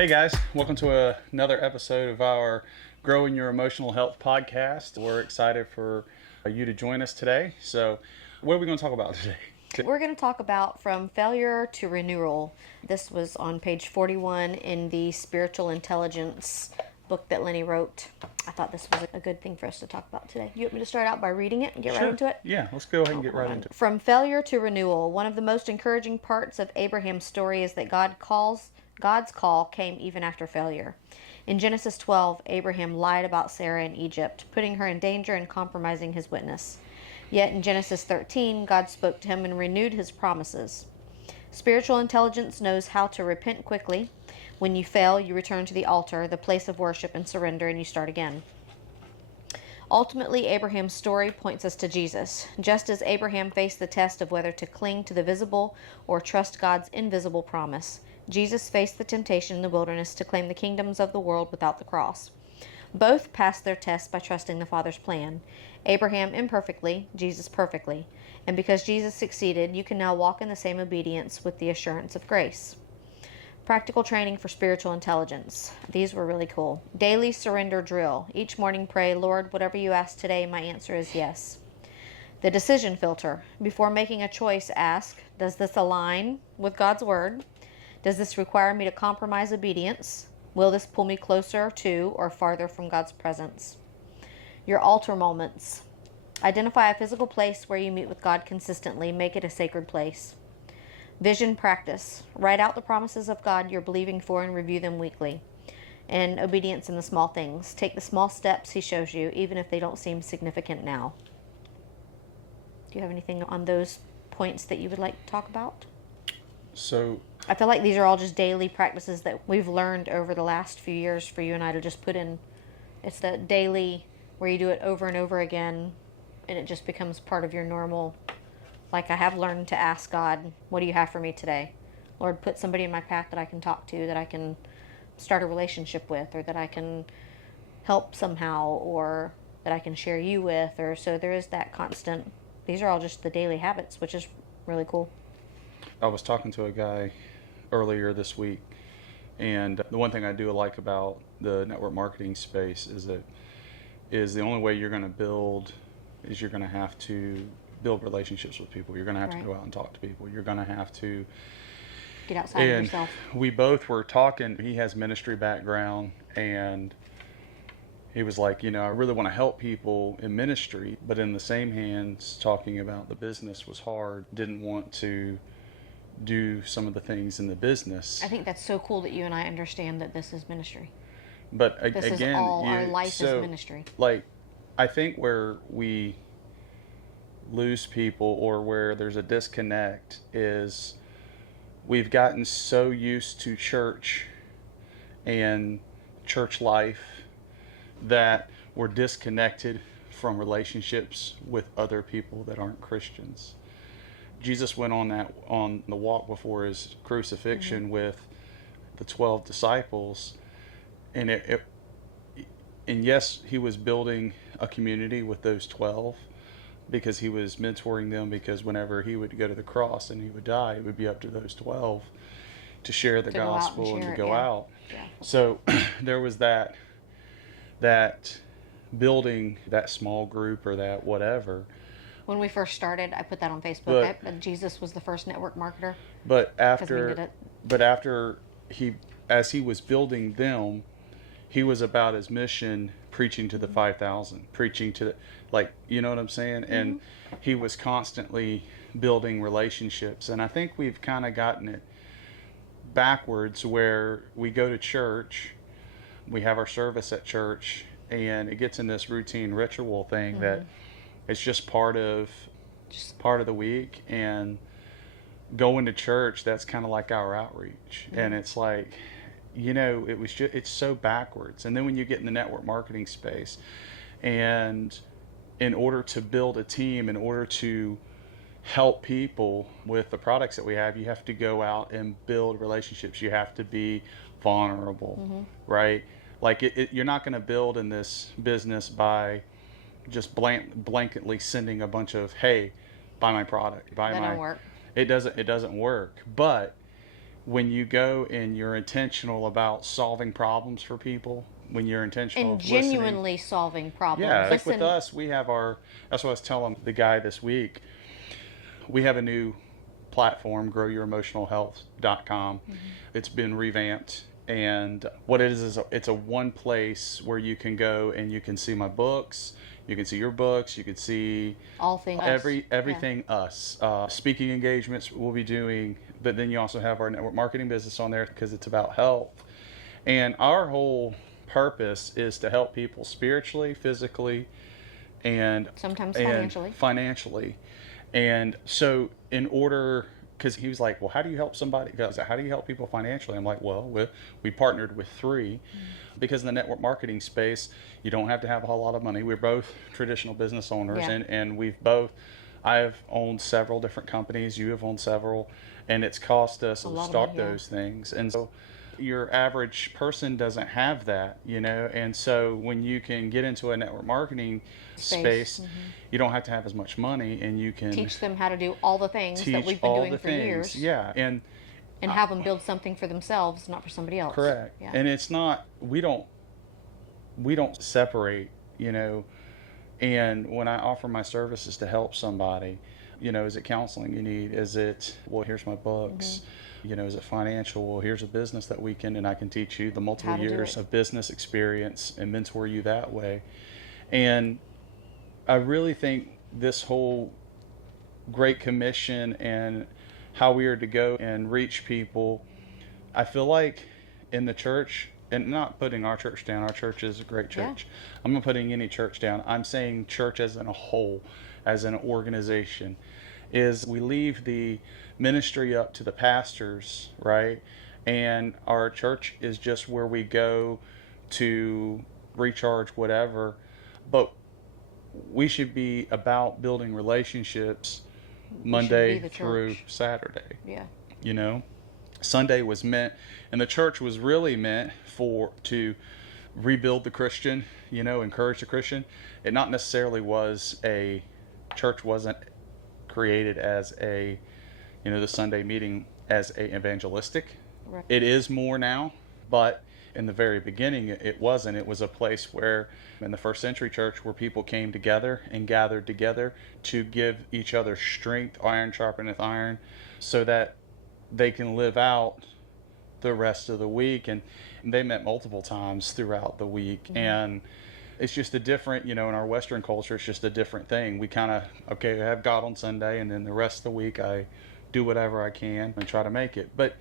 Hey guys, welcome to another episode of our Growing Your Emotional Health podcast. We're excited for you to join us today. So, what are we going to talk about today? We're going to talk about From Failure to Renewal. This was on page 41 in the Spiritual Intelligence book that Lenny wrote. I thought this was a good thing for us to talk about today. You want me to start out by reading it and get right into it? Yeah, let's go ahead and get right into it. From Failure to Renewal. One of the most encouraging parts of Abraham's story is that God's call came even after failure. In Genesis 12, Abraham lied about Sarah in Egypt, putting her in danger and compromising his witness. Yet in Genesis 13, God spoke to him and renewed his promises. Spiritual intelligence knows how to repent quickly. When you fail, you return to the altar, the place of worship, and surrender, and you start again. Ultimately, Abraham's story points us to Jesus. Just as Abraham faced the test of whether to cling to the visible or trust God's invisible promise, Jesus faced the temptation in the wilderness to claim the kingdoms of the world without the cross. Both passed their test by trusting the Father's plan. Abraham imperfectly, Jesus perfectly. And because Jesus succeeded, you can now walk in the same obedience with the assurance of grace. Practical training for spiritual intelligence. These were really cool. Daily surrender drill. Each morning pray, Lord, whatever you ask today, my answer is yes. The decision filter. Before making a choice, ask, does this align with God's word? Does this require me to compromise obedience? Will this pull me closer to or farther from God's presence? Your altar moments. Identify a physical place where you meet with God consistently. Make it a sacred place. Vision practice. Write out the promises of God you're believing for and review them weekly. And obedience in the small things. Take the small steps He shows you, even if they don't seem significant now. Do you have anything on those points that you would like to talk about? So, I feel like these are all just daily practices that we've learned over the last few years for you and I to just put in. It's the daily where you do it over and over again, and it just becomes part of your normal. Like I have learned to ask God, what do you have for me today? Lord, put somebody in my path that I can talk to, that I can start a relationship with, or that I can help somehow, or that I can share you with, or so there is that constant. These are all just the daily habits, which is really cool. I was talking to a guy earlier this week, and the one thing I do like about the network marketing space is the only way you're going to build is you're going to have to build relationships with people. You're going to have to go out and talk to people. You're going to have to get outside of yourself. We both were talking. He has ministry background, and he was like, I really want to help people in ministry, but in the same hands, talking about the business was hard. Didn't want to do some of the things in the business. I think that's so cool that you and I understand that this is ministry. But this again, is all our life is ministry. Like, I think where we lose people or where there's a disconnect is we've gotten so used to church and church life that we're disconnected from relationships with other people that aren't Christians. Jesus went on the walk before his crucifixion with the 12 disciples, and and yes, he was building a community with those 12 because he was mentoring them, because whenever he would go to the cross and he would die, it would be up to those 12 to share the gospel and to go out. Yeah. So there was that building that small group or that whatever. When we first started, I put that on Facebook. Jesus was the first network marketer. But after as he was building them, he was about his mission, preaching to the 5,000, preaching to you know what I'm saying? Mm-hmm. And he was constantly building relationships. And I think we've kind of gotten it backwards, where we go to church, we have our service at church, and it gets in this routine ritual thing that it's just part of the week. And going to church, that's kind of like our outreach. And it's like, it's so backwards. And then when you get in the network marketing space, and in order to build a team, in order to help people with the products that we have, you have to go out and build relationships. You have to be vulnerable, right? Like you're not going to build in this business by just blanketly sending a bunch of, hey, buy my product, That don't work. It doesn't work. But when you go and you're intentional about solving problems for people, when you're intentional And of listening, genuinely solving problems. yeah, like with us, we have our. That's what I was telling the guy this week. We have a new platform, growyouremotionalhealth.com. Mm-hmm. It's been revamped. And what it is it's a one place where you can go and you can see my books, you can see your books, you can see all things everything us. Speaking engagements we'll be doing, but then you also have our network marketing business on there because it's about health. And our whole purpose is to help people spiritually, physically, and sometimes financially. And so in order, because he was like, well, how do you help somebody? Because how do you help people financially? I'm like, well, we partnered with 3 because in the network marketing space, you don't have to have a whole lot of money. We're both traditional business owners, and I've owned several different companies. You have owned several, and it's cost us to start those things. And so your average person doesn't have that, and so when you can get into a network marketing space, you don't have to have as much money, and you can teach them how to do all the things that we've been doing for years. Yeah, and have them build something for themselves, not for somebody else. Correct. Yeah. And it's not, we don't separate, and when I offer my services to help somebody, is it counseling you need? Is it, well, here's my books. Is it financial? Well, here's a business that and I can teach you the multiple years of business experience and mentor you that way. And I really think this whole Great Commission and how we are to go and reach people, I feel like in the church, and not putting our church down, our church is a great church. Yeah. I'm not putting any church down. I'm saying church as in a whole, as an organization, is we leave the ministry up to the pastors, right? And our church is just where we go to recharge whatever. But we should be about building relationships Monday through Saturday. Yeah. Sunday was meant, and the church was really meant to rebuild the Christian, encourage the Christian. It not necessarily church wasn't created as the Sunday meeting as a evangelistic. Right. It is more now, but in the very beginning it wasn't. It was a place where in the first century church where people came together and gathered together to give each other strength, iron sharpeneth iron, so that they can live out the rest of the week. And they met multiple times throughout the week. Mm-hmm. And it's just a different, in our Western culture, it's just a different thing. We kind of, I have God on Sunday, and then the rest of the week I do whatever I can and try to make it. But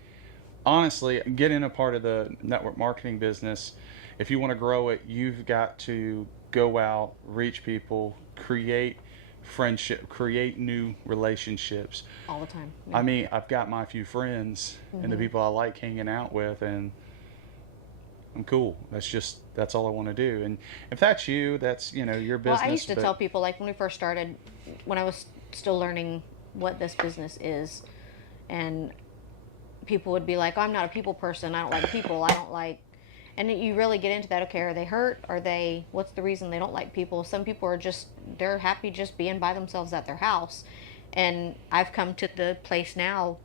honestly, getting a part of the network marketing business, if you want to grow it, you've got to go out, reach people, create friendship, create new relationships. All the time. Yeah. I mean, I've got my few friends and the people I like hanging out with, and I'm cool. That's all I want to do. And if that's you, that's, your business. Well, I used to tell people, like when we first started, when I was still learning what this business is, and people would be like, oh, I'm not a people person. I don't like people. I don't like, and you really get into that. Okay, are they hurt? What's the reason they don't like people? Some people are they're happy just being by themselves at their house. And I've come to the place now,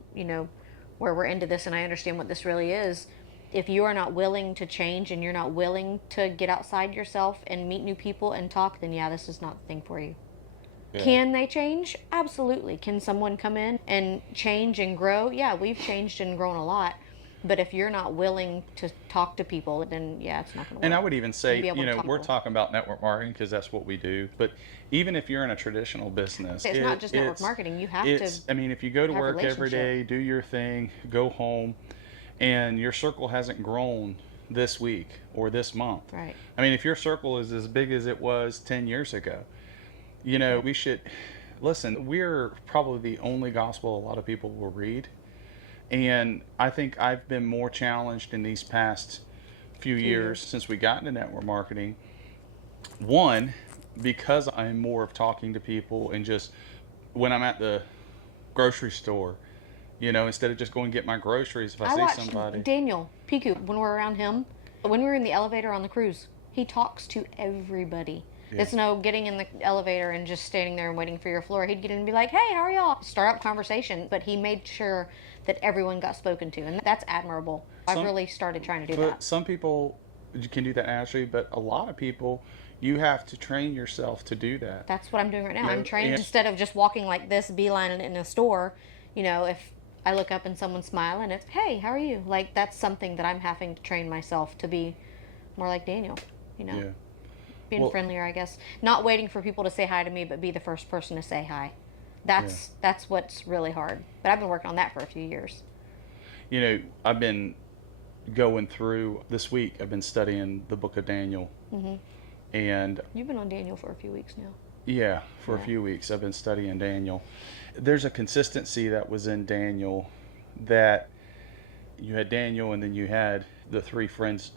where we're into this and I understand what this really is. If you are not willing to change and you're not willing to get outside yourself and meet new people and talk, then this is not the thing for you. Yeah. Can they change? Absolutely. Can someone come in and change and grow? Yeah, we've changed and grown a lot. But if you're not willing to talk to people, then it's not going to work. And I would even say, we're talking about network marketing because that's what we do. But even if you're in a traditional business, it's not just network marketing. You have to. I mean, if you go to work every day, do your thing, go home, and your circle hasn't grown this week or this month. Right. I mean, if your circle is as big as it was 10 years ago, we should listen. We're probably the only gospel a lot of people will read. And I think I've been more challenged in these past few years since we got into network marketing. One, because I'm more of talking to people and just when I'm at the grocery store, instead of just going to get my groceries, if I see somebody. Daniel Piku, when we're around him, when we were in the elevator on the cruise, he talks to everybody. Yeah. It's no getting in the elevator and just standing there and waiting for your floor. He'd get in and be like, hey, how are y'all? Start up conversation. But he made sure that everyone got spoken to. And that's admirable. I've really started trying to do that. Some people can do that naturally, but a lot of people, you have to train yourself to do that. That's what I'm doing right now. You know, I'm training and- instead of just walking like this, beelining in a store. You know, if I look up and someone's smiling, it's, hey, how are you? Like, that's something that I'm having to train myself to be more like Daniel, you know? Yeah. Being friendlier, I guess. Not waiting for people to say hi to me, but be the first person to say hi. That's what's really hard. But I've been working on that for a few years. You know, I've been going through this week. I've been studying the book of Daniel, and You've been on Daniel for a few weeks now. yeah, for a few weeks I've been studying Daniel. There's a consistency that was in Daniel, that you had Daniel, and then you had the three friends,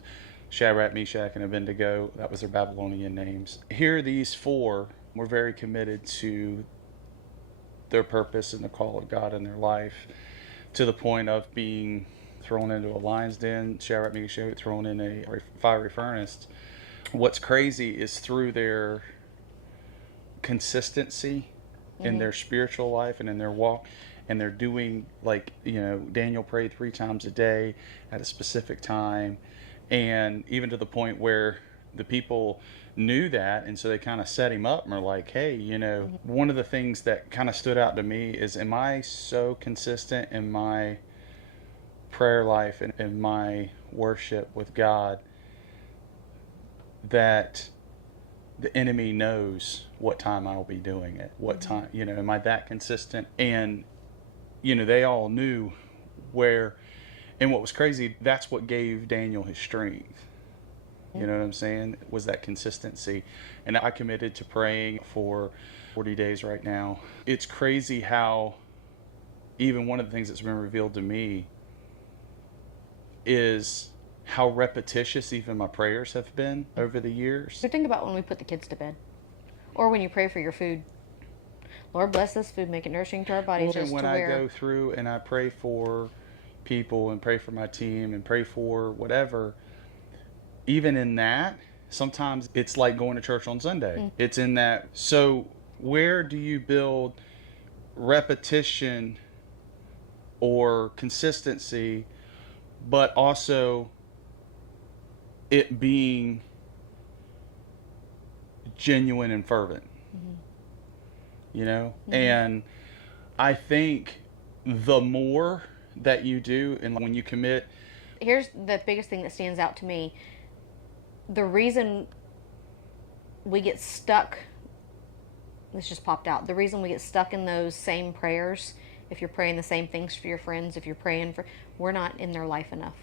Shadrach, Meshach, and Abednego. That was their Babylonian names. Here, these four were very committed to their purpose and the call of God in their life, to the point of being thrown into a lion's den, Shadrach, Meshach thrown in a fiery furnace. What's crazy is through their consistency in their spiritual life and in their walk, and they're doing, like, you know, Daniel prayed 3 times a day at a specific time, and even to the point where the people knew that, and so they kind of set him up and were like, hey, you know, one of the things that kind of stood out to me is, am I so consistent in my prayer life and in my worship with God that the enemy knows what time I'll be doing it, what time, you know, am I that consistent? And, you know, they all knew where, and what was crazy, that's what gave Daniel his strength. You know what I'm saying? Was that consistency. And I committed to praying for 40 days right now. It's crazy how, even one of the things that's been revealed to me is how repetitious even my prayers have been over the years. So think about when we put the kids to bed, or when you pray for your food. Lord, bless this food, make it nourishing to our bodies. And when I go through and I pray for people and pray for my team and pray for whatever, even in that, sometimes it's like going to church on Sunday. It's in that. So where do you build repetition or consistency, but also it being genuine and fervent? You know? And I think the more that you do, and when you commit. Here's the biggest thing that stands out to me. The reason we get stuck, this just popped out, the reason we get stuck in those same prayers, if you're praying the same things for your friends, if you're praying for, we're not in their life enough.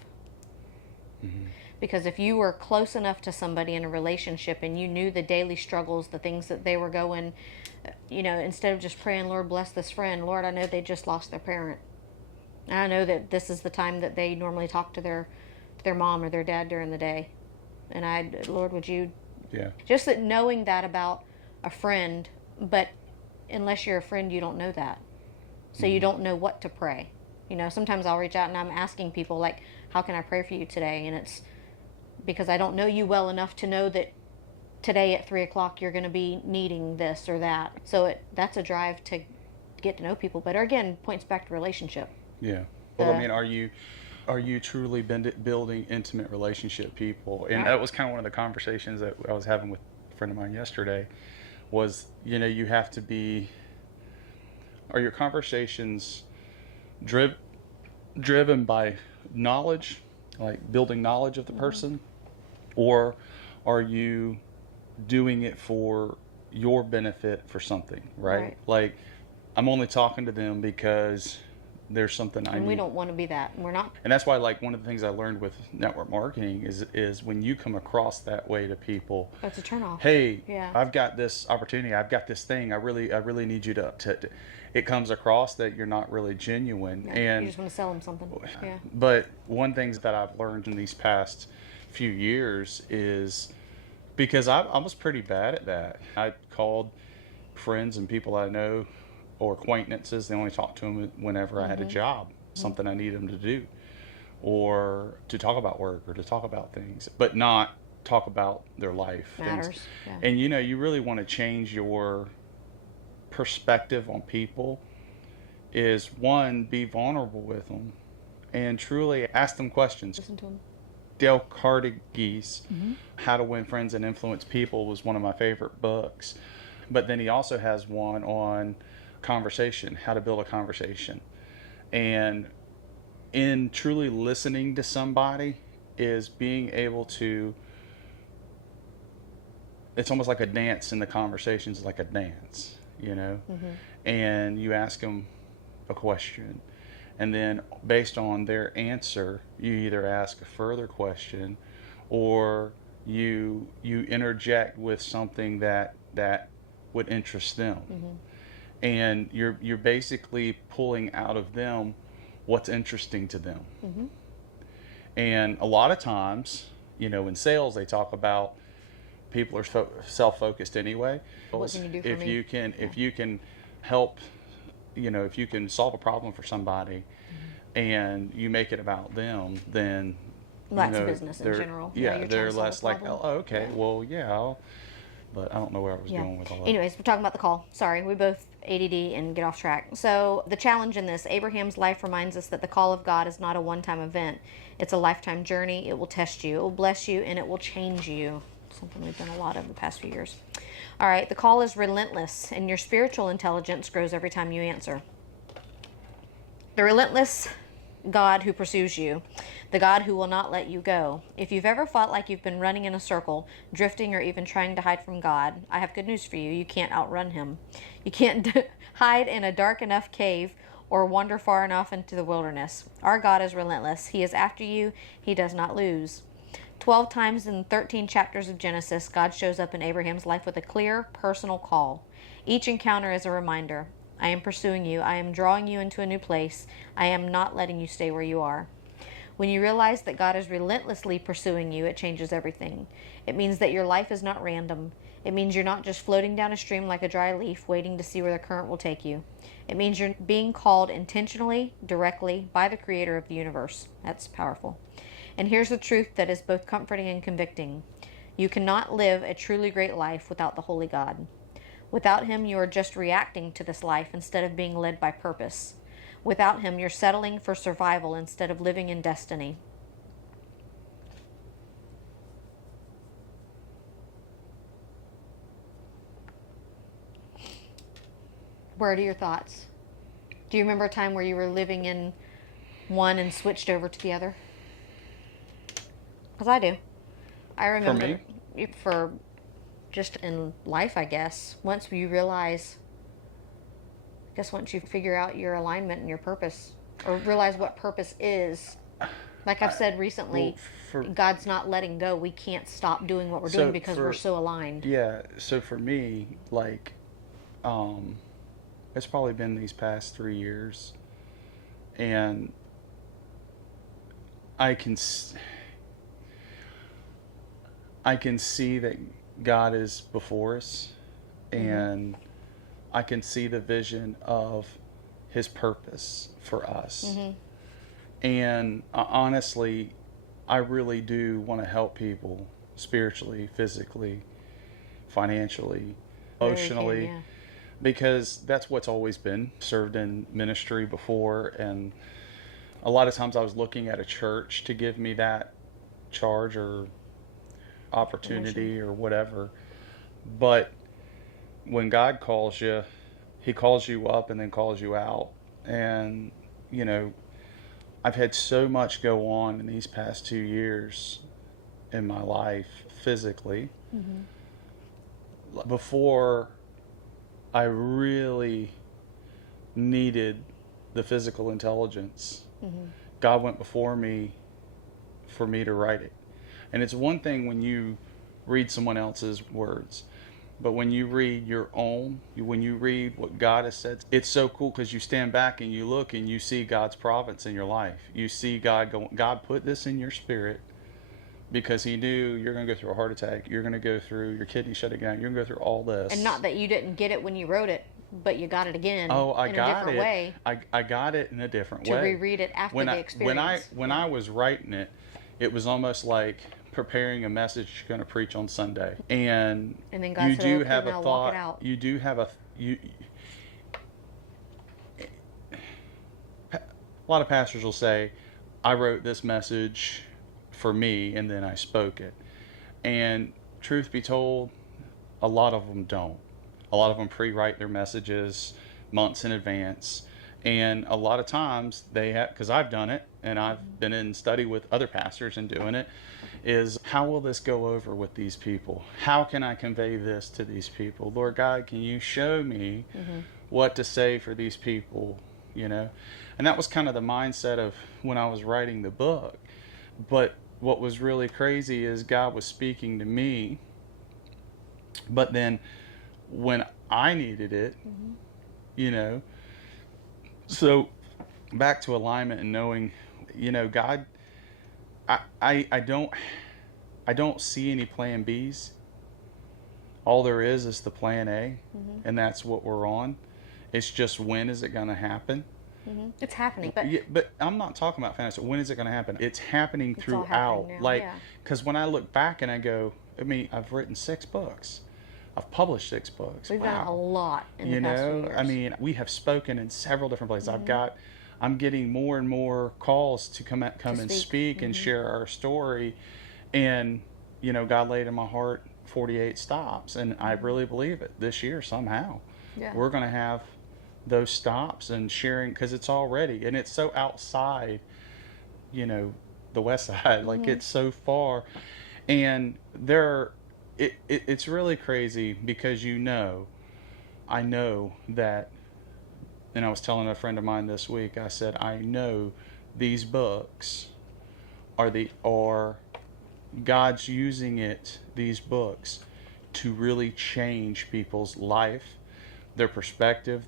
Because if you were close enough to somebody in a relationship and you knew the daily struggles, the things that they were going, you know, instead of just praying, Lord, bless this friend, Lord, I know they just lost their parent. And I know that this is the time that they normally talk to their mom or their dad during the day. And Lord, would you... Yeah. Just that, knowing that about a friend, but unless you're a friend, you don't know that. So you don't know what to pray. You know, sometimes I'll reach out and I'm asking people, like, how can I pray for you today? And it's because I don't know you well enough to know that today at 3 o'clock you're going to be needing this or that. So that's a drive to get to know people. But again, points back to relationship. Yeah. Well, I mean, are you truly building intimate relationship people? And that was kind of one of the conversations that I was having with a friend of mine yesterday, was, you know, you have to be, are your conversations driven by knowledge, like building knowledge of the person, or are you doing it for your benefit for something, right? Like, I'm only talking to them because there's something I need. And we don't want to be that. We're not. And that's why, like, one of the things I learned with network marketing is when you come across that way to people, that's a turnoff. Hey, I've got this opportunity, I've got this thing, I really need you to it comes across that you're not really genuine. Yeah, and you just want to sell them something. Yeah. But one thing that I've learned in these past few years is, because I was pretty bad at that. I called friends and people I know or acquaintances, they only talked to them whenever I had a job, something I needed them to do, or to talk about work or to talk about things, but not talk about their life. Matters. Yeah. And you really want to change your perspective on people. Is one, be vulnerable with them and truly ask them questions. Listen to them. Dale Carnegie's How to Win Friends and Influence People was one of my favorite books. But then he also has one on conversation, how to build a conversation. And in truly listening to somebody is being able to, it's almost like a dance in the conversations, like a dance, and you ask them a question. And then based on their answer, you either ask a further question or you interject with something that would interest them. And you're basically pulling out of them what's interesting to them. And a lot of times, in sales, they talk about people are self-focused anyway. What can you do for me? If you can help, if you can solve a problem for somebody and you make it about them, then that's business in general. Yeah, they're less like, oh, okay, well, yeah, but I don't know where I was going with all that. Anyways, we're talking about the call. Sorry, we both ADD and get off track. So the challenge in this, Abraham's life reminds us that the call of God is not a one-time event. It's a lifetime journey. It will test you, it will bless you, and it will change you. Something we've done a lot of the past few years. All right, the call is relentless, and your spiritual intelligence grows every time you answer. The relentless God who pursues you, the God who will not let you go. If you've ever felt like you've been running in a circle, drifting, or even trying to hide from God, I have good news for you. You can't outrun him. You can't hide in a dark enough cave or wander far enough into the wilderness. Our God is relentless. He is after you. He does not lose. 12 times in 13 chapters of Genesis, God shows up in Abraham's life with a clear, personal call. Each encounter is a reminder. I am pursuing you. I am drawing you into a new place. I am not letting you stay where you are. When you realize that God is relentlessly pursuing you, it changes everything. It means that your life is not random. It means you're not just floating down a stream like a dry leaf, waiting to see where the current will take you. It means you're being called intentionally, directly, by the Creator of the universe. That's powerful. And here's the truth that is both comforting and convicting. You cannot live a truly great life without the Holy God. Without Him, you are just reacting to this life instead of being led by purpose. Without Him, you're settling for survival instead of living in destiny. Where are your thoughts? Do you remember a time where you were living in one and switched over to the other? Because I do. I remember for just in life, I guess, once you realize, once you figure out your alignment and your purpose, or realize what purpose is, like I've said recently, God's not letting go. We can't stop doing what we're doing because we're so aligned. Yeah, so for me, like, it's probably been these past 3 years, and I can see that God is before us, and I can see the vision of His purpose for us. And honestly, I really do want to help people spiritually, physically, financially, emotionally, because that's what's always been. Served in ministry before, and a lot of times I was looking at a church to give me that charge or opportunity or whatever. But when God calls you, He calls you up and then calls you out. And I've had so much go on in these past 2 years in my life physically. Before I really needed the physical intelligence, God went before me for me to write it. And it's one thing when you read someone else's words, but when you read your own, when you read what God has said, it's so cool because you stand back and you look and you see God's providence in your life. You see God going, God put this in your spirit because He knew you're going to go through a heart attack. You're going to go through your kidney shutting down. You're going to go through all this. And not that you didn't get it when you wrote it, but you got it again in a different way. I got it in a different way. To reread it after the experience. When I was writing it, it was almost like preparing a message you're going to preach on Sunday, and then God you said, do okay, have a now walk thought. it out. You do have a lot of pastors will say, I wrote this message for me and then I spoke it. And truth be told, a lot of them don't. A lot of them pre-write their messages months in advance. And a lot of times they have, because I've done it and I've been in study with other pastors and doing it, is how will this go over with these people? How can I convey this to these people? Lord God, can you show me what to say for these people, you know? And that was kind of the mindset of when I was writing the book. But what was really crazy is God was speaking to me, but then when I needed it, you know, so back to alignment and knowing, you know, God, I don't see any plan B's. All there is the plan A, and that's what we're on. It's just, when is it going to happen? It's happening, but Yeah, but I'm not talking about fantasy. When is it going to happen? It's happening it's all throughout. happening now, Like, yeah. because when I look back and I go, I mean, I've written 6 books. I've published 6 books. We've done a lot in You the past few know, years. I mean, we have spoken in several different places. I'm getting more and more calls to come and speak and share our story. And, you know, God laid in my heart 48 stops. And I really believe it. This year, somehow, we're going to have those stops and sharing, because it's already, and it's so outside, you know, the west side, like it's so far. And it's really crazy because, you know, I know that, and I was telling a friend of mine this week, I said, I know these books are God's using these books to really change people's life, their perspective.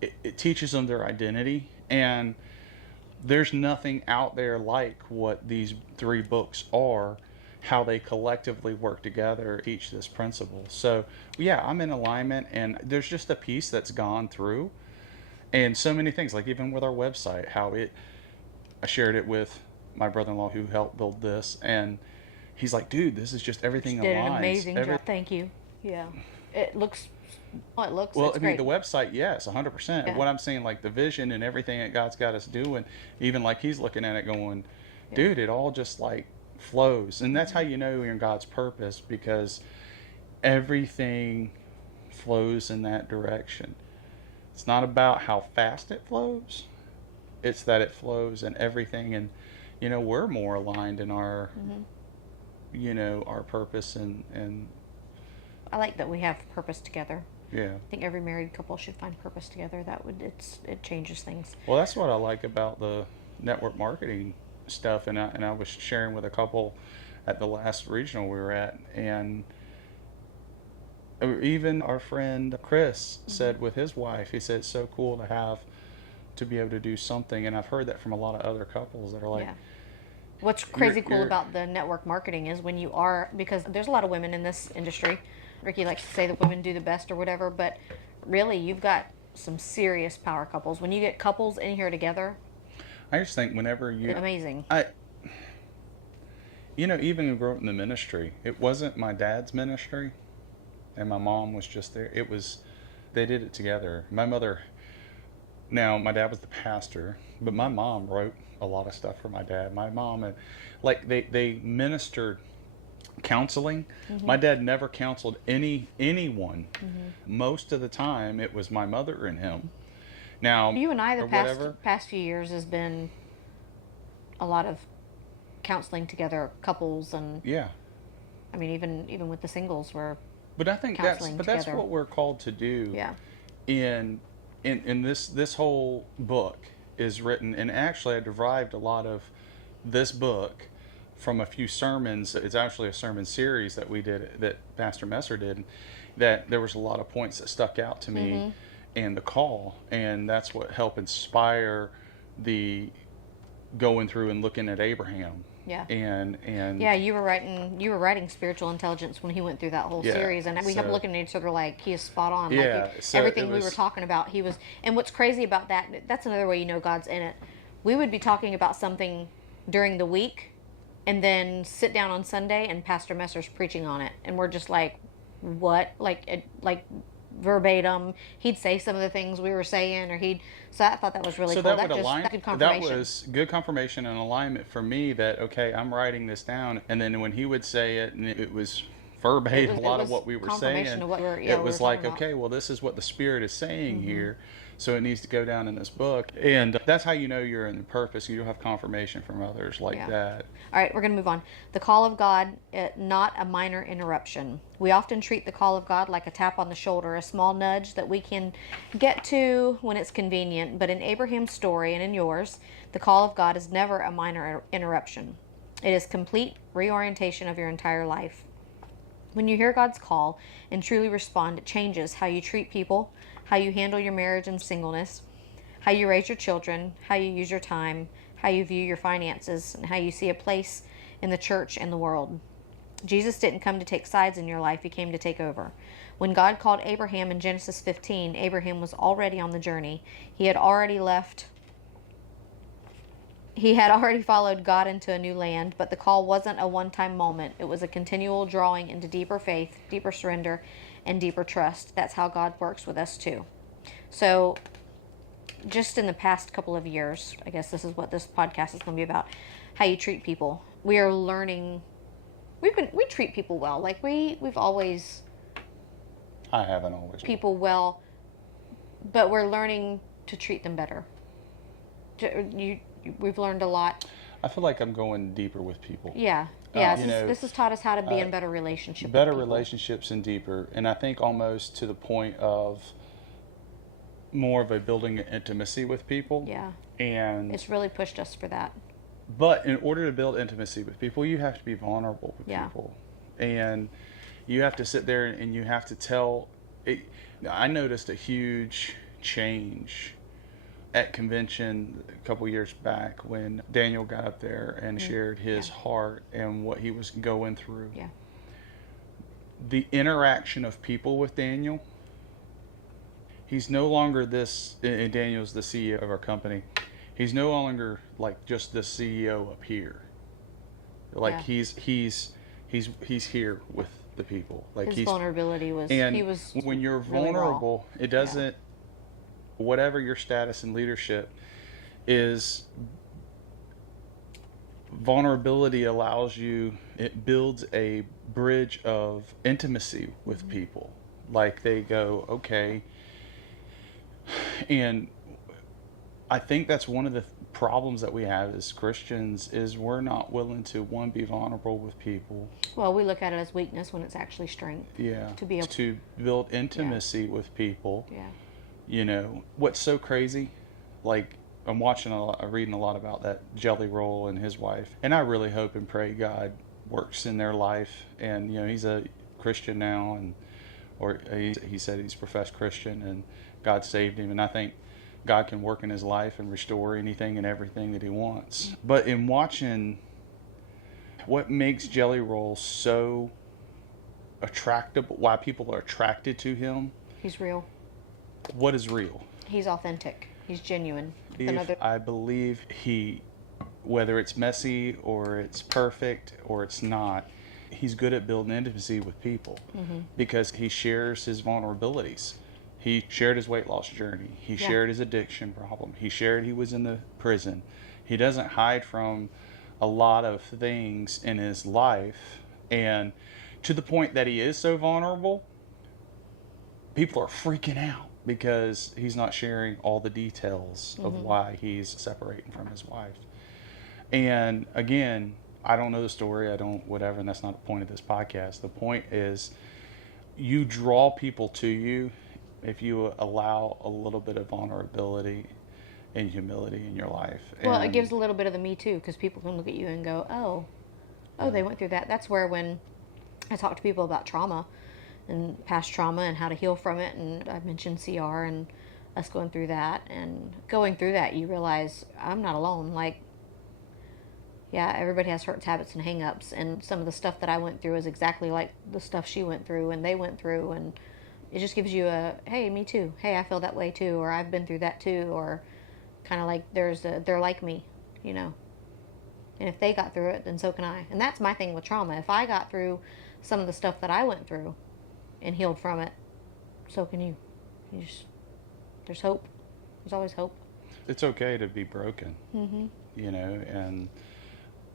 It teaches them their identity, and there's nothing out there like what these 3 books are, how they collectively work together, teach this principle. So yeah, I'm in alignment, and there's just a piece that's gone through, and so many things, like even with our website, I shared it with my brother-in-law who helped build this, and he's like, dude, this is just everything aligns. Did an amazing job. Thank you. Yeah, it looks. Well, it looks. Well, it's I mean, great. the website, yes, 100%. Yeah. What I'm saying, like the vision and everything that God's got us doing, even like he's looking at it going, dude, it all just like flows. And that's how you know you're in God's purpose, because everything flows in that direction. It's not about how fast it flows. It's that it flows in everything. And, you know, we're more aligned in our, you know, our purpose and I like that we have purpose together. yeah. I think every married couple should find purpose together. It changes things. Well, that's what I like about the network marketing stuff. And I was sharing with a couple at the last regional we were at, and even our friend Chris said with his wife, he said it's so cool to be able to do something. And I've heard that from a lot of other couples that are like, What's crazy cool about the network marketing is when you are, because there's a lot of women in this industry. Ricky likes to say that women do the best or whatever, but really you've got some serious power couples. When you get couples in here together, I just think whenever you, amazing. You know, even growing up in the ministry, it wasn't my dad's ministry, and my mom was just there. They did it together. My mother, now my dad was the pastor, but my mom wrote a lot of stuff for my dad. My mom, and like they ministered counseling. My dad never counseled anyone. Most of the time, it was my mother and him. Now, you and I, the past few years has been a lot of counseling together, couples, and I mean, even with the singles, we're. But I think that's what we're called to do. Yeah. In this whole book is written, and actually I derived a lot of this book from a few sermons. It's actually a sermon series that we did, that Pastor Messer did, that there was a lot of points that stuck out to me and the call, and that's what helped inspire the going through and looking at Abraham. Yeah. And yeah, you were writing spiritual intelligence when he went through that whole series, and we kept looking at each other like he is spot on. Yeah, like everything we were talking about, he was. And what's crazy about that's another way you know God's in it. We would be talking about something during the week, and then sit down on Sunday and Pastor Messer's preaching on it, and we're just like, what? Like verbatim, he'd say some of the things we were saying, or he'd. So I thought that was really So cool. that would align. That's good That confirmation. was good confirmation and alignment for me that, okay, I'm writing this down. And then when he would say it, and it was verbatim, a lot of what we were confirmation saying, of what it we were was like, talking about. okay, well, this is what the Spirit is saying here. So it needs to go down in this book. And that's how you know you're in the purpose. You have confirmation from others like Yeah. that. All right, we're going to move on. The call of God, not a minor interruption. We often treat the call of God like a tap on the shoulder, a small nudge that we can get to when it's convenient. But in Abraham's story and in yours, the call of God is never a minor interruption. It is complete reorientation of your entire life. When you hear God's call and truly respond, it changes how you treat people, how you handle your marriage and singleness, how you raise your children, how you use your time, how you view your finances, and how you see a place in the church and the world. Jesus didn't come to take sides in your life, he came to take over. When God called Abraham in Genesis 15, Abraham was already on the journey. He had already followed God into a new land, but the call wasn't a one-time moment. It was a continual drawing into deeper faith, deeper surrender, and deeper trust. That's how God works with us too. So, just in the past couple of years, I guess this is what this podcast is going to be about, how you treat people. We are learning. We treat people well. Like we've always I haven't always. people well, but we're learning to treat them better. We've learned a lot. I feel like I'm going deeper with people. Yeah. This has taught us how to be in better relationships. Better relationships and deeper. And I think almost to the point of more of a building an intimacy with people. Yeah. And it's really pushed us for that. But in order to build intimacy with people, you have to be vulnerable with people. And you have to sit there and you have to tell. I noticed a huge change at convention a couple years back when Daniel got up there and shared his heart and what he was going through. Yeah. The interaction of people with Daniel, he's no longer this, and Daniel's the CEO of our company. He's no longer like just the CEO up here. Like he's here with the people. Like his vulnerability was, and he was when you're vulnerable, it doesn't, whatever your status in leadership is, vulnerability allows you, it builds a bridge of intimacy with people. Like they go, okay. And I think that's one of the problems that we have as Christians is we're not willing to, one, be vulnerable with people. Well, we look at it as weakness when it's actually strength. Yeah. To be able to build intimacy with people. Yeah. You know, what's so crazy, like I'm reading a lot about that Jelly Roll and his wife, and I really hope and pray God works in their life. And you know, he's a Christian now, or he said he's professed Christian, and God saved him, and I think God can work in his life and restore anything and everything that he wants. But in watching what makes Jelly Roll so attractive, why people are attracted to him, he's real. What is real? He's authentic. He's genuine. I believe whether it's messy or it's perfect or it's not, he's good at building intimacy with people because he shares his vulnerabilities. He shared his weight loss journey. He shared his addiction problem. He shared he was in the prison. He doesn't hide from a lot of things in his life. And to the point that he is so vulnerable, people are freaking out because he's not sharing all the details of why he's separating from his wife. And again, I don't know the story, whatever, and that's not the point of this podcast. The point is you draw people to you if you allow a little bit of vulnerability and humility in your life. Well, it gives a little bit of the me too, because people can look at you and go, oh, they went through that. That's where when I talk to people about trauma and past trauma and how to heal from it, and I mentioned CR and us going through that, and going through that, you realize I'm not alone. Like, yeah, everybody has hurts, habits, and hang-ups, and some of the stuff that I went through is exactly like the stuff she went through and they went through, and it just gives you a, hey, me too. Hey, I feel that way too, or I've been through that too, or kind of like they're like me, you know. And if they got through it, then so can I. And that's my thing with trauma. If I got through some of the stuff that I went through and healed from it, so can you. There's hope. There's always hope. It's okay to be broken, Mm-hmm. and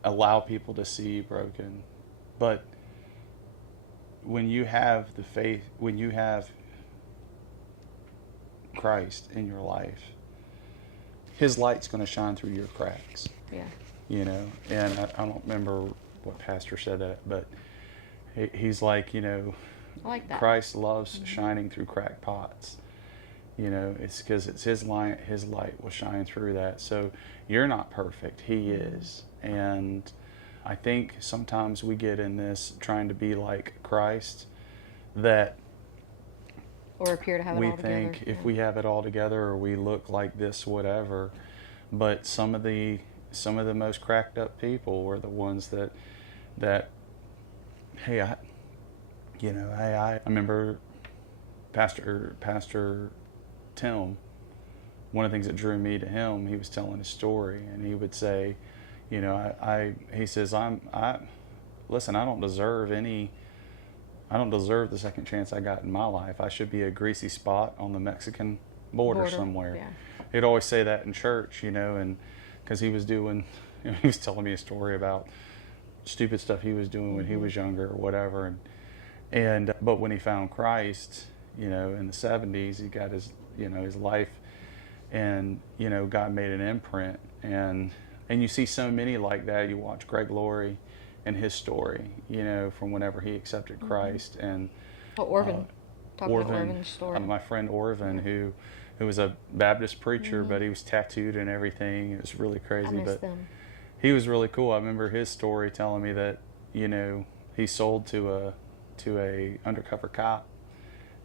allow people to see you broken. But when you have the faith, when you have Christ in your life, His light's going to shine through your cracks. Yeah. And I don't remember what pastor said that, but he's like, I like that. Christ loves shining through cracked pots. It's because it's His light. His light will shine through that. So you're not perfect. He is. And I think sometimes we get in this trying to be like Christ, that or appear to have it we all together. think if we have it all together, or we look like this, whatever. But some of the most cracked up people were the ones that hey, I remember Pastor Tim. One of the things that drew me to him, he was telling his story, and he would say, he says, listen, I don't deserve the second chance I got in my life. I should be a greasy spot on the Mexican border somewhere. Yeah. He'd always say that in church, and because he was doing, he was telling me a story about stupid stuff he was doing when he was younger or whatever. And but when he found Christ, in the 70s, he got his life, and God made an imprint, and you see so many like that. You watch Greg Laurie and his story, from whenever he accepted Christ. And Orvin, talking about Orvin's story. My friend Orvin, who was a Baptist preacher, but he was tattooed and everything. It was really crazy. I miss but them. He was really cool. I remember his story telling me that he sold to a undercover cop,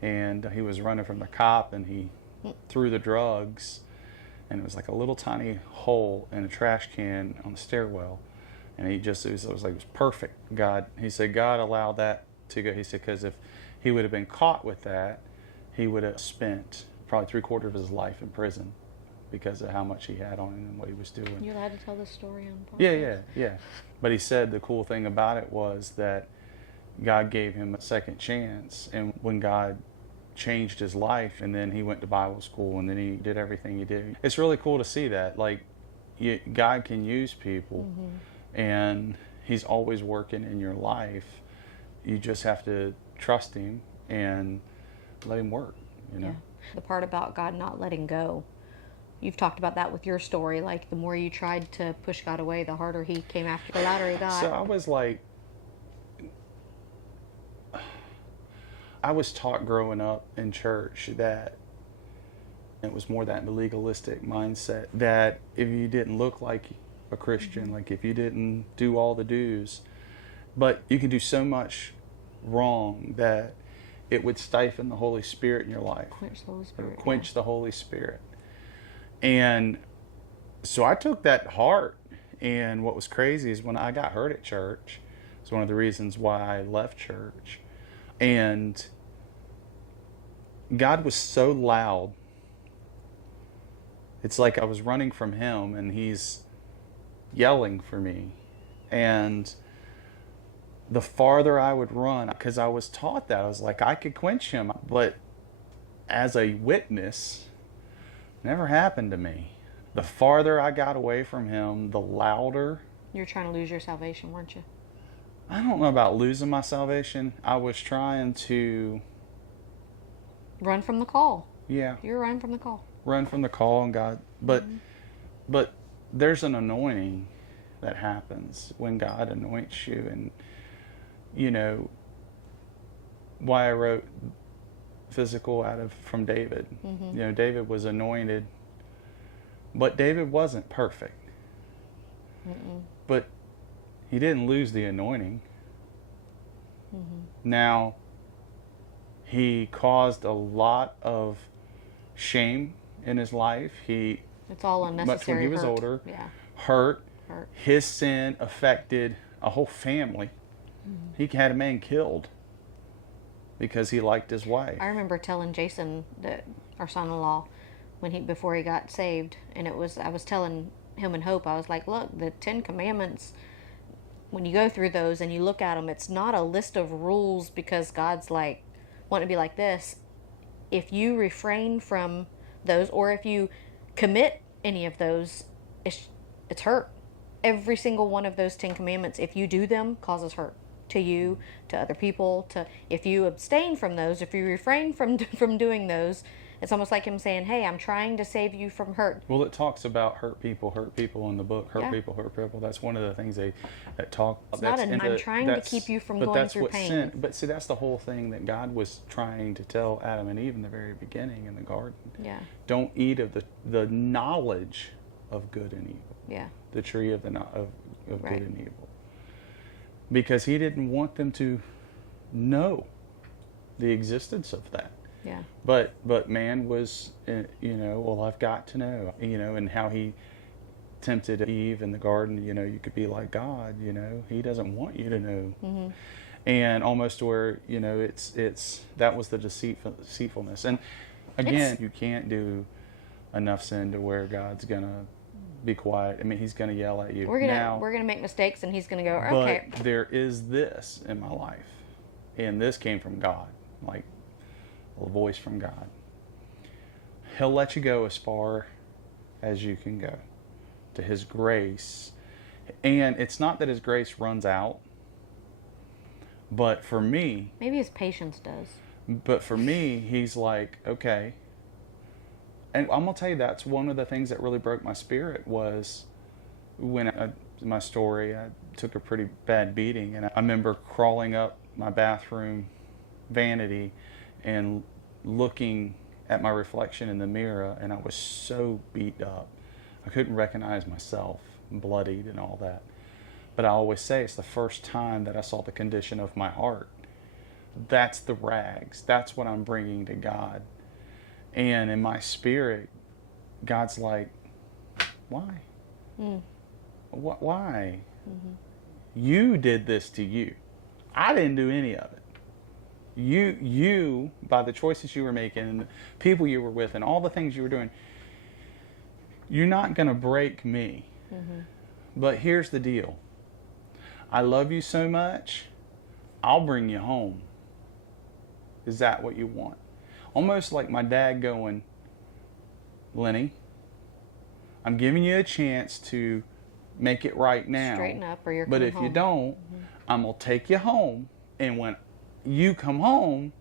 and he was running from the cop, and he threw the drugs, and it was like a little tiny hole in a trash can on the stairwell, and it was perfect. He said God allowed that to go. He said because if he would have been caught with that, he would have spent probably 3/4 of his life in prison because of how much he had on him and what he was doing. You're allowed to tell this story on podcast? Yeah. But he said the cool thing about it was that God gave him a second chance, and when God changed his life, and then he went to Bible school, and then he did everything he did. It's really cool to see that. Like, God can use people, and He's always working in your life. You just have to trust Him and let Him work, Yeah. The part about God not letting go, you've talked about that with your story. Like, the more you tried to push God away, the harder He came after, the louder He got. So I was taught growing up in church that it was more that legalistic mindset, that if you didn't look like a Christian, like if you didn't do all the do's, but you can do so much wrong that it would stifle the Holy Spirit in your life. Quench the Holy Spirit. Quench the Holy Spirit. And so I took that to heart. And what was crazy is when I got hurt at church, it's one of the reasons why I left church. And God was so loud. It's like I was running from Him, and He's yelling for me. And the farther I would run, because I was taught that, I was like, I could quench Him. But as a witness, never happened to me. The farther I got away from Him, the louder. You're trying to lose your salvation, weren't you? I don't know about losing my salvation. I was trying to run from the call. Yeah. You're running from the call. Run from the call on God. But there's an anointing that happens when God anoints you. And why I wrote physical from David. David was anointed, but David wasn't perfect. But he didn't lose the anointing. Now, he caused a lot of shame in his life. It's all unnecessary. Much when he was hurt. older. Yeah. Hurt. His sin affected a whole family. He had a man killed because he liked his wife. I remember telling Jason, our son-in-law, before he got saved, and I was telling him in hope. I was like, look, the 10 Commandments, when you go through those and you look at them, it's not a list of rules because God's like, want to be like this. If you refrain from those, or if you commit any of those, it's hurt. Every single one of those 10 Commandments, if you do them, causes hurt to you, to other people. To if you abstain from those, if you refrain from doing those, it's almost like him saying, "Hey, I'm trying to save you from hurt." Well, it talks about hurt people in the book. Hurt Yeah. people, hurt people. That's one of the things that talk. It's not I'm trying to keep you from going through pain. Sin. But see, that's the whole thing that God was trying to tell Adam and Eve in the very beginning in the garden. Yeah. Don't eat of the knowledge of good and evil. Yeah. The tree of of Right. good and evil. Because he didn't want them to know the existence of that. Yeah. But man was, well, I've got to know, and how he tempted Eve in the garden, you could be like God, he doesn't want you to know. Mm-hmm. And almost to where, that was the deceitfulness. And again, you can't do enough sin to where God's going to be quiet. I mean, he's going to yell at you. We're gonna make mistakes, and he's gonna go, okay. But there is this in my life, and this came from God, like a voice from God. He'll let you go as far as you can go to his grace. And it's not that his grace runs out, but for me, Maybe his patience does. but for me, he's like, okay. And I'm going to tell you, that's one of the things that really broke my spirit was when my story, I took a pretty bad beating. And I remember crawling up my bathroom vanity and looking at my reflection in the mirror, and I was so beat up. I couldn't recognize myself, bloodied and all that. But I always say it's the first time that I saw the condition of my heart. That's the rags. That's what I'm bringing to God. And in my spirit, God's like, why? Why? Mm-hmm. You did this to you. I didn't do any of it. You, by the choices you were making and the people you were with and all the things you were doing, you're not going to break me. Mm-hmm. But here's the deal. I love you so much, I'll bring you home. Is that what you want? Almost like my dad going, Lenny, I'm giving you a chance to make it right now. Straighten up or you're coming home. But if you don't, I'm going to take you home. And when you come home,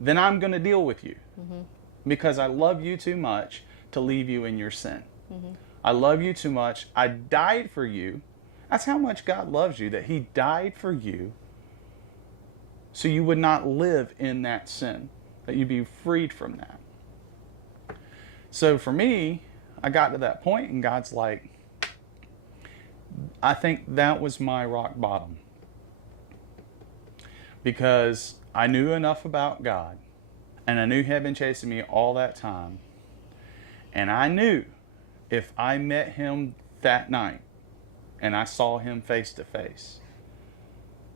then I'm going to deal with you. Mm-hmm. Because I love you too much to leave you in your sin. Mm-hmm. I love you too much. I died for you. That's how much God loves you, that he died for you so you would not live in that sin, that you'd be freed from that. So for me, I got to that point and God's like, I think that was my rock bottom. Because I knew enough about God, and I knew he had been chasing me all that time. And I knew if I met him that night and I saw him face to face,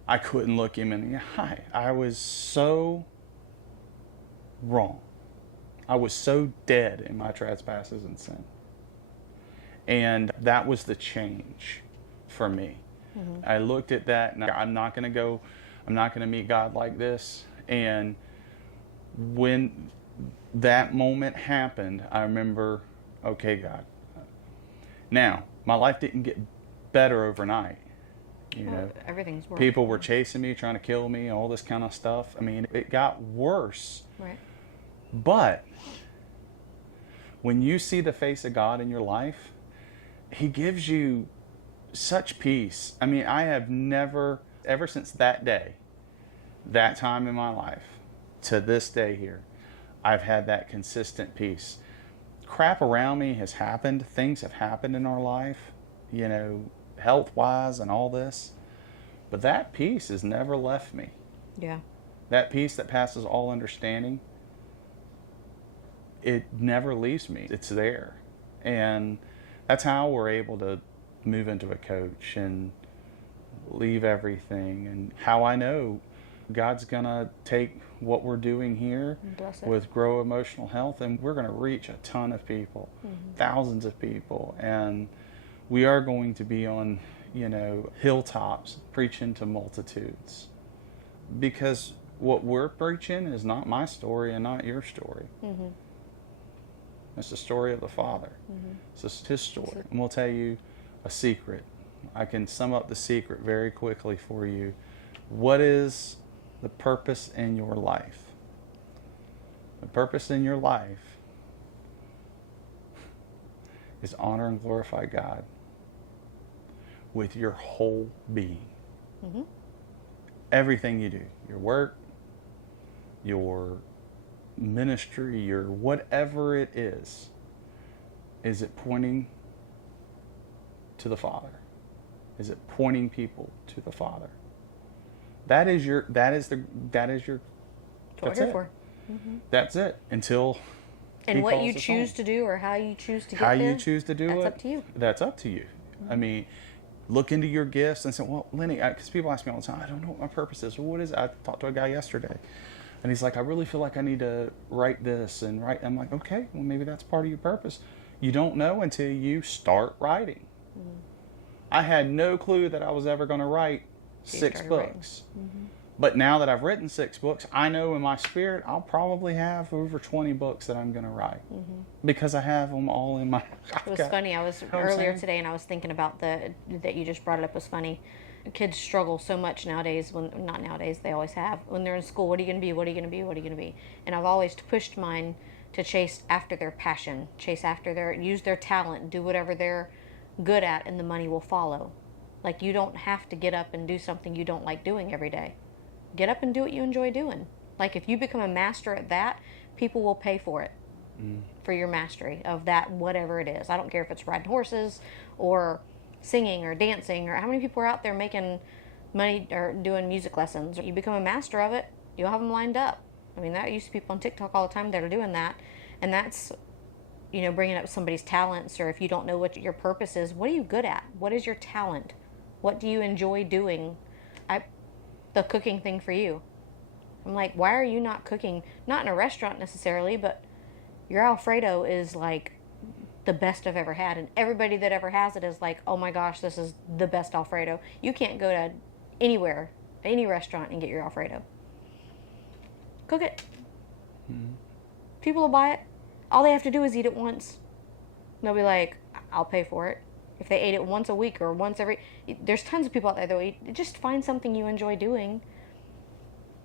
I couldn't look him in the eye. I was so wrong. I was so dead in my trespasses and sin. And that was the change for me. Mm-hmm. I looked at that and I'm not going to meet God like this. And when that moment happened, I remember, okay, God. Now, my life didn't get better overnight. Everything's worse. People were chasing me, trying to kill me, all this kind of stuff. I mean, it got worse. Right. But when you see the face of God in your life, he gives you such peace. I mean, I have never, ever since that day, that time in my life, to this day here, I've had that consistent peace. Crap around me has happened. Things have happened in our life, health-wise and all this. But that peace has never left me. Yeah. That peace that passes all understanding, it never leaves me. It's there. And that's how we're able to move into a coach and leave everything. And how I know God's going to take what we're doing here with Grow Emotional Health, and we're going to reach a ton of people, thousands of people. And We are going to be on, hilltops preaching to multitudes. Because what we're preaching is not my story and not your story. Mm-hmm. It's the story of the Father. Mm-hmm. It's just his story. And we'll tell you a secret. I can sum up the secret very quickly for you. What is the purpose in your life? The purpose in your life is honor and glorify God with your whole being. Mm-hmm. Everything you do, your work, your ministry, your whatever it is it pointing to the Father? Is it pointing people to the Father? That is your That's what we're here for. Mm-hmm. That's it. Until and what you choose to do or how you choose to get how there, you choose to do that's it, up to you. That's up to you. Mm-hmm. I mean, look into your gifts and say, well, Lenny, because people ask me all the time, I don't know what my purpose is. Well, what is it? I talked to a guy yesterday, and he's like, I really feel like I need to write this and write. I'm like, okay, well, maybe that's part of your purpose. You don't know until you start writing. Mm-hmm. I had no clue that I was ever going to write 6 books. Mm-hmm. But now that I've written 6 books, I know in my spirit I'll probably have over 20 books that I'm going to write. Mm-hmm. Because I have them all in my... It was funny. I was earlier today and I was thinking about that you just brought it up was funny. Kids struggle so much nowadays, not nowadays, they always have. When they're in school, what are you going to be? What are you going to be? What are you going to be? And I've always pushed mine to chase after their passion, use their talent, do whatever they're good at, and the money will follow. Like, you don't have to get up and do something you don't like doing every day. Get up and do what you enjoy doing. Like, if you become a master at that, people will pay for it, for your mastery of that, whatever it is. I don't care if it's riding horses or singing or dancing, or how many people are out there making money or doing music lessons. You become a master of it, you'll have them lined up. I mean, that used to be people on TikTok all the time that are doing that. And that's, bringing up somebody's talents, or if you don't know what your purpose is, what are you good at? What is your talent? What do you enjoy doing? The cooking thing for you. I'm like, why are you not cooking? Not in a restaurant necessarily, but your Alfredo is like the best I've ever had. And everybody that ever has it is like, oh my gosh, this is the best Alfredo. You can't go to anywhere, any restaurant, and get your Alfredo. Cook it. Mm-hmm. People will buy it. All they have to do is eat it once. They'll be like, I'll pay for it. If they ate it once a week or once every... There's tons of people out there that will eat. Just find something you enjoy doing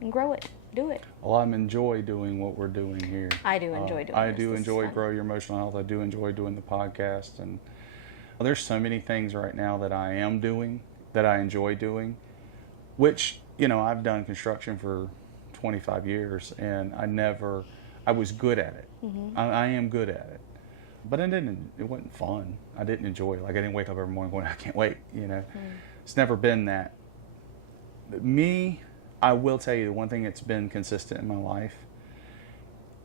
and grow it. Do it. Well, I enjoy doing what we're doing here. I do enjoy doing I do enjoy Grow Your Emotional Health. I do enjoy doing the podcast. And there's so many things right now that I am doing, that I enjoy doing, which, I've done construction for 25 years, and I was good at it. Mm-hmm. I am good at it. But it wasn't fun. I didn't enjoy it. Like, I didn't wake up every morning going, I can't wait, It's never been that. But me, I will tell you the one thing that's been consistent in my life,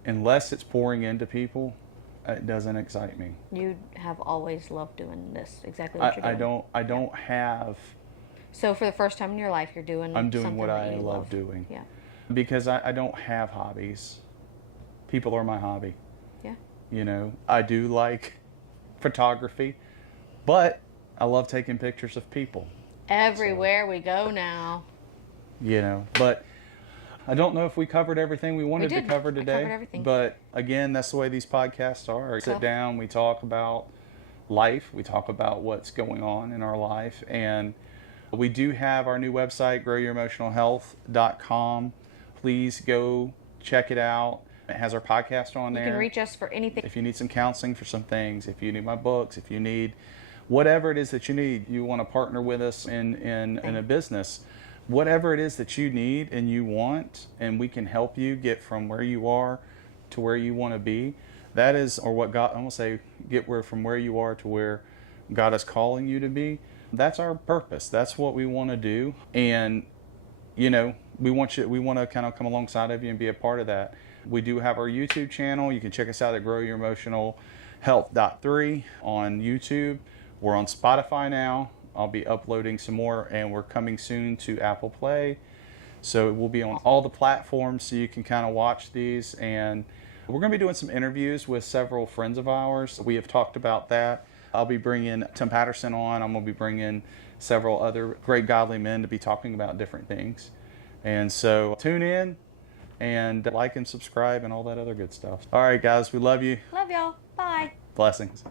unless it's pouring into people, it doesn't excite me. You have always loved doing this, exactly what you're doing. I don't have... So for the first time in your life, I'm doing what I love doing. Yeah. Because I don't have hobbies. People are my hobby. Yeah. I do like photography, but I love taking pictures of people. Everywhere we go now. But I don't know if we covered everything we wanted to cover today. I covered everything. But again, that's the way these podcasts are. We sit down, we talk about life, we talk about what's going on in our life, and we do have our new website, growyouremotionalhealth.com. Please go check it out. It has our podcast on there. You can reach us for anything. If you need some counseling for some things, if you need my books, if you need whatever it is that you need, you want to partner with us in a business, whatever it is that you need and you want, and we can help you get from where you are to where you want to be. That is, or what God, I'm going to say, from where you are to where God is calling you to be. That's our purpose. That's what we want to do. And, we want to kind of come alongside of you and be a part of that. We do have our YouTube channel. You can check us out at growyouremotionalhealth.3 on YouTube. We're on Spotify now. I'll be uploading some more, and we're coming soon to Apple Play. So we'll be on all the platforms so you can kind of watch these. And we're going to be doing some interviews with several friends of ours. We have talked about that. I'll be bringing Tim Patterson on. I'm going to be bringing several other great godly men to be talking about different things. And so tune in and like and subscribe and all that other good stuff. All right, guys, we love you. Love y'all. Bye. Blessings.